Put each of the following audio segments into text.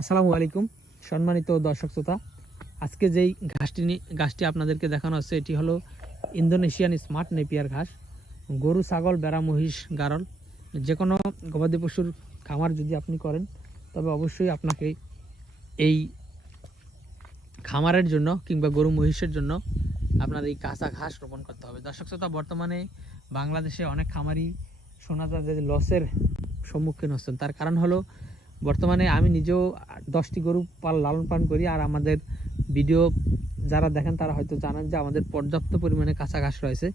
আসসালামু আলাইকুম সম্মানিত দর্শক শ্রোতা। আজকে যেই ঘাসটি আপনাদেরকে দেখানো হচ্ছে এটি হলো ইন্দোনেশিয়ান স্মার্ট নেপিয়ার ঘাস। গরু, ছাগল, ভেড়া, মহিষ, গারল যে কোনো গবাদি পশুর খামার যদি আপনি করেন তবে অবশ্যই আপনাকে এই খামারের জন্য কিংবা গরু মহিষের জন্য আপনার এই কাঁচা ঘাস রোপণ করতে হবে। দর্শক শ্রোতা, বর্তমানে বাংলাদেশে অনেক খামারি শোনা যায় যে লসের সম্মুখীন হচ্ছেন। তার কারণ হলো বর্তমানে আমি নিজেও 10টি গরু লালন পালন করি, আর আমাদের ভিডিও যারা দেখেন তারা হয়তো জানেন যে আমাদের পর্যাপ্ত পরিমাণে কাঁচা ঘাস রয়েছে।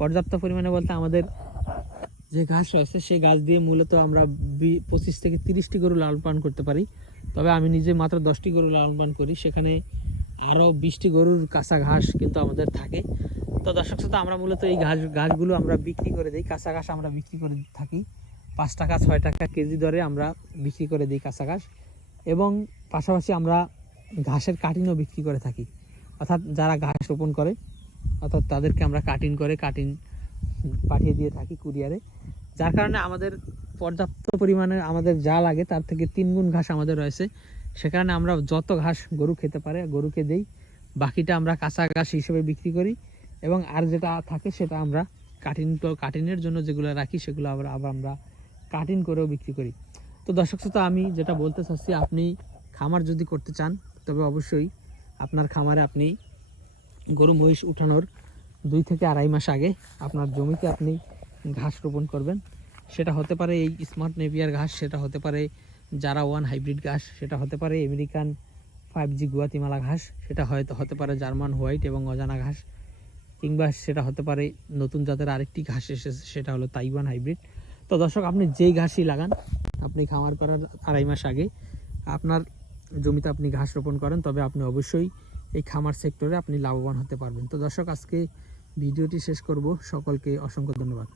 পর্যাপ্ত পরিমাণে বলতে আমাদের যে ঘাস রয়েছে সেই ঘাস দিয়ে মূলত আমরা 25 থেকে 30টি গরু লালন পালন করতে পারি। তবে আমি নিজে মাত্র 10টি গরু লালন পালন করি, সেখানে আরও 20টি গরুর কাঁচা ঘাস কিন্তু আমাদের থাকে। তো দর্শক শ্রোতা, আমরা মূলত এই ঘাসগুলো আমরা বিক্রি করে দিই। কাঁচা ঘাস আমরা বিক্রি করে থাকি 5 টাকা 6 টাকা কেজি দরে আমরা বিক্রি করে দিই কাঁচা ঘাস, এবং পাশাপাশি আমরা ঘাসের কাটিনও বিক্রি করে থাকি। অর্থাৎ যারা ঘাস রোপণ করে অর্থাৎ তাদেরকে আমরা কাটিং পাঠিয়ে দিয়ে থাকি কুরিয়ারে, যার কারণে আমাদের পর্যাপ্ত পরিমাণে আমাদের যা লাগে তার থেকে 3 গুণ ঘাস আমাদের রয়েছে। সে কারণে আমরা যত ঘাস গরু খেতে পারে গরুকে দেই, বাকিটা আমরা কাঁচা ঘাস হিসেবে বিক্রি করি, এবং আর যেটা থাকে সেটা আমরা কাটিনের জন্য যেগুলো রাখি সেগুলো আবার আমরা কাটিং করেও বিক্রি করি। তো দর্শক শ্রোতা, আমি যেটা বলতে চাচ্ছি, আপনি খামার যদি করতে চান তবে অবশ্যই আপনার খামারে আপনি গরু মহিষ উঠানোর 2 থেকে 2.5 মাস আগে আপনার জমিতে আপনি ঘাস রোপণ করবেন। সেটা হতে পারে এই স্মার্ট নেপিয়ার ঘাস, সেটা হতে পারে জারা 1 হাইব্রিড ঘাস, সেটা হতে পারে আমেরিকান 5G গুয়াতিমালা ঘাস, সেটা হতে পারে জার্মান হোয়াইট এবং অজানা ঘাস, কিংবা সেটা হতে পারে নতুন জাতের আরেকটি ঘাস এসেছে সেটা হলো তাইওয়ান হাইব্রিড। তো দর্শক, আপনি যেই ঘাসই লাগান, আপনি খামার করার 2.5 মাস আগে আপনার জমিতে আপনি ঘাস রোপণ করেন, তবে আপনি অবশ্যই এই খামার সেক্টরে আপনি লাভবান হতে পারবেন। তো দর্শক, আজকে ভিডিওটি শেষ করব। সকলকে অসংখ্য ধন্যবাদ।